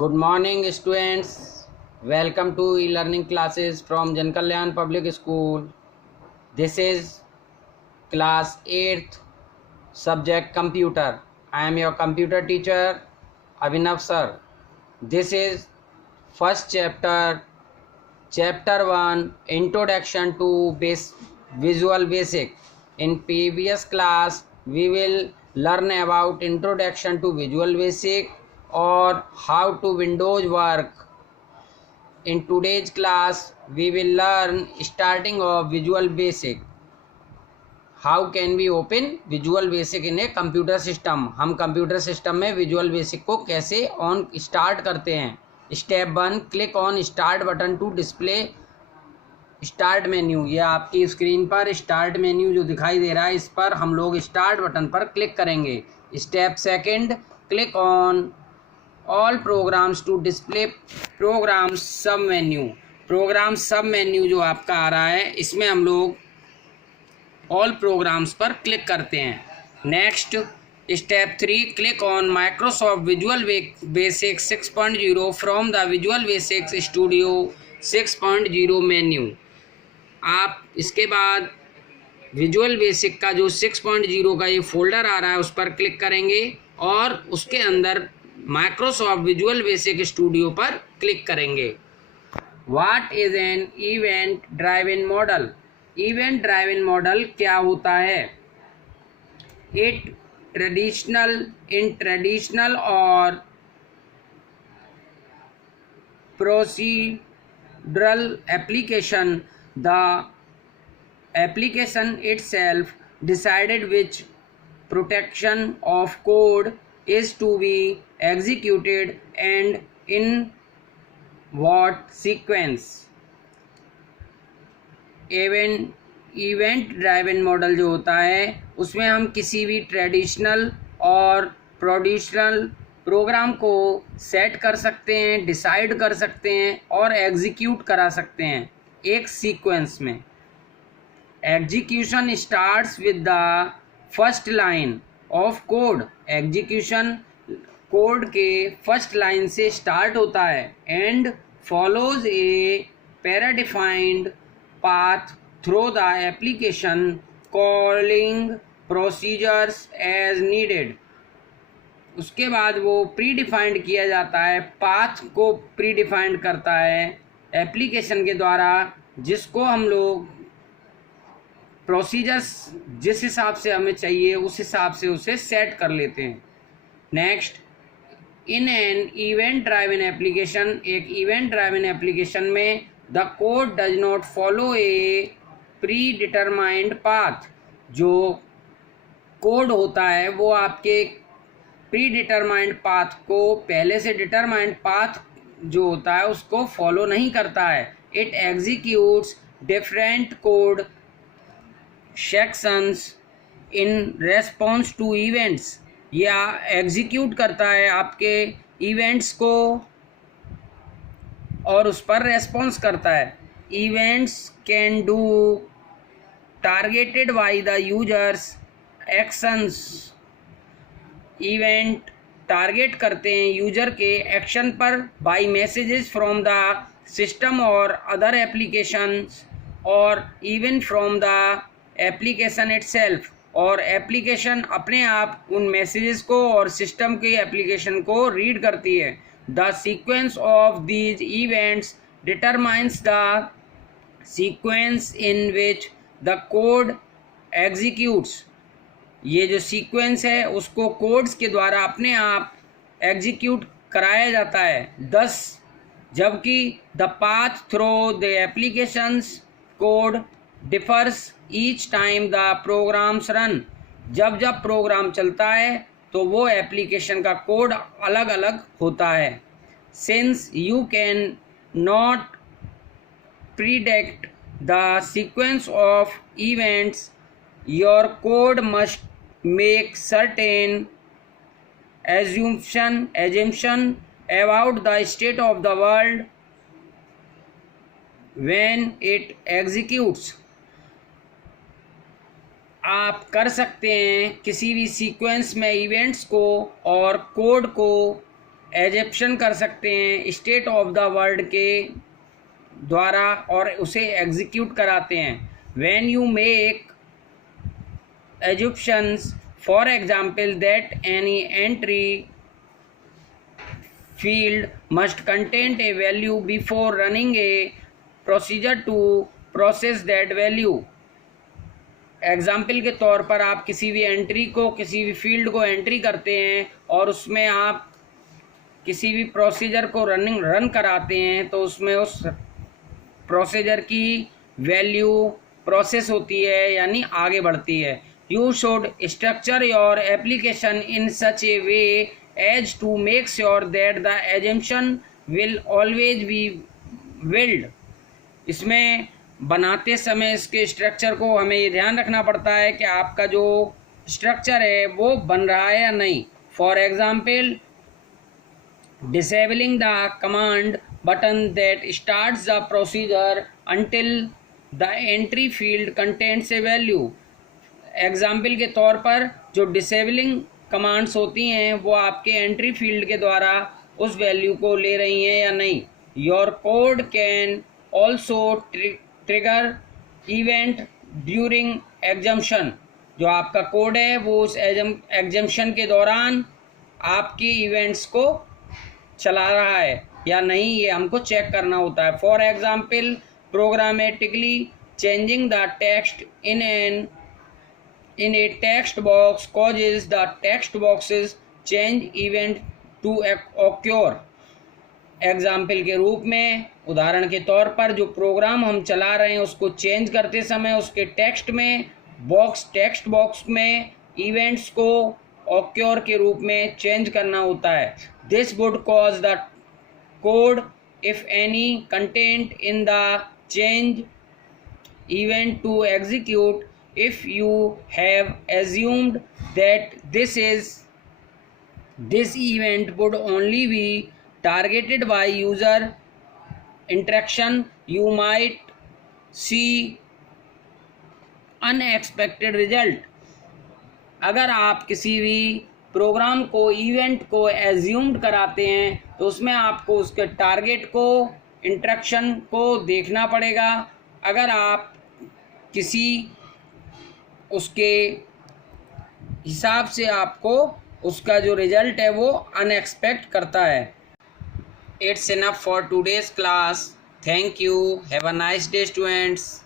Good morning, students. Welcome to e-learning classes from Jan Kalyan Public School. This is class 8th subject computer. I am your computer teacher Abhinav sir. This is first chapter 1, Introduction to Visual Basic. In previous class we will learn about introduction to Visual Basic or how to Windows work. In today's class we will learn starting of Visual Basic. How can we open Visual Basic in a computer system? हम computer system में Visual Basic को कैसे on start करते हैं. Step 1, click on start button to display start menu. ये आपकी screen पर start menu जो दिखाई दे रहा है, इस पर हम लोग स्टार्ट बटन पर क्लिक करेंगे. Step 2, click on all programs to display program sub menu. Program sub menu जो आपका आ रहा है, इसमें हम लोग ऑल प्रोग्राम्स पर क्लिक करते हैं. Next step 3, click on Microsoft visual basic 6.0 from the visual basic studio 6.0 menu. आप इसके बाद विजुअल बेसिक का जो 6.0 का ये फोल्डर आ रहा है, उस पर क्लिक करेंगे और उसके अंदर माइक्रोसॉफ्ट विजुअल बेसिक स्टूडियो पर क्लिक करेंगे. What is an event driven model? Event driven model क्या होता है? इन ट्रेडिशनल और procedural application, the application itself decided which protection of code is to be executed and in what sequence. Event driven model जो होता है, उसमें हम किसी भी ट्रेडिशनल और प्रोड्यूशनल प्रोग्राम को सेट कर सकते हैं, डिसाइड कर सकते हैं और एग्जीक्यूट करा सकते हैं एक सीक्वेंस में. Execution starts with the first line of code. Execution code के फर्स्ट लाइन से स्टार्ट होता है. And follows a predefined path through the application calling procedures as needed. उसके बाद वो प्री डिफाइंड किया जाता है, पाथ को प्री डिफाइंड करता है एप्लीकेशन के द्वारा, जिसको हम लोग प्रोसीजर्स जिस हिसाब से हमें चाहिए उस हिसाब से उसे सेट कर लेते हैं. Next, in an event driven application. एक इवेंट ड्राइवन एप्लीकेशन में The code does not follow a predetermined path. जो कोड होता है वो आपके प्री डिटरमाइंड पाथ को, पहले से डिटरमाइंड पाथ जो होता है उसको फॉलो नहीं करता है. It executes different code sections in response to events. या एग्जीक्यूट करता है आपके इवेंट्स को और उस पर रेस्पॉन्स करता है. Events can do targeted by the users actions. Event target करते हैं यूजर के एक्शन पर by messages from the system और अदर एप्लीकेशंस और even from the application itself. और एप्लीकेशन अपने आप उन मैसेजेस को और सिस्टम के एप्लीकेशन को रीड करती है. The sequence of these events determines the sequence in which the code executes. ये जो सीक्वेंस है उसको कोड्स के द्वारा अपने आप एग्जीक्यूट कराया जाता है. thus जबकि the path through the application's code differs each time the programs run. जब प्रोग्राम चलता है तो वो एप्लीकेशन का कोड अलग अलग होता है. Since you can not predict the sequence of events, your code must make certain assumption about the state of the world when it executes. आप कर सकते हैं किसी भी सीक्वेंस में इवेंट्स को और कोड को एजेप्शन कर सकते हैं स्टेट ऑफ द वर्ड के द्वारा और उसे एग्जीक्यूट कराते हैं। When you make assumptions for example that any entry field must contain a value before running a procedure to process that value। Example के तौर पर आप किसी भी एंट्री को, किसी भी फील्ड को एंट्री करते हैं और उसमें आप किसी भी प्रोसीजर को रन कराते हैं, तो उसमें उस प्रोसीजर की वैल्यू प्रोसेस होती है, यानी आगे बढ़ती है। You should structure your application in such A way as to make sure that the assumption will always be valid। इसमें बनाते समय इसके स्ट्रक्चर को हमें ये ध्यान रखना पड़ता है कि आपका जो स्ट्रक्चर है वो बन रहा है या नहीं। For example, disabling the command button that starts the procedure until the entry field contents A value. Example के तौर पर जो डिसेबलिंग कमांड्स होती हैं वो आपके एंट्री फील्ड के द्वारा उस वैल्यू को ले रही हैं या नहीं। Your code can also trigger event during exemption. जो आपका कोड है वो उस एग्जम्पशन के दौरान आपकी इवेंट्स को चला रहा है या नहीं, ये हमको चेक करना होता है। For example, programmatically changing the text in a text box causes the text box's change event to occur। Example के रूप में, उदाहरण के तौर पर, जो प्रोग्राम हम चला रहे हैं उसको चेंज करते समय उसके टेक्स्ट बॉक्स में इवेंट्स को ऑक्योर के रूप में चेंज करना होता है। This would cause the code if any content in the change event to execute if you have assumed that this event would only be targeted by user interaction, you might see unexpected result। अगर आप किसी भी programme को, event को assumed कराते हैं तो उसमें आपको उसके टारगेट को, इंटरेक्शन को देखना पड़ेगा। अगर आप किसी उसके हिसाब से आपको उसका जो रिजल्ट है वो अनएक्सपेक्ट करता है। It's enough for today's class. Thank you. Have a nice day students.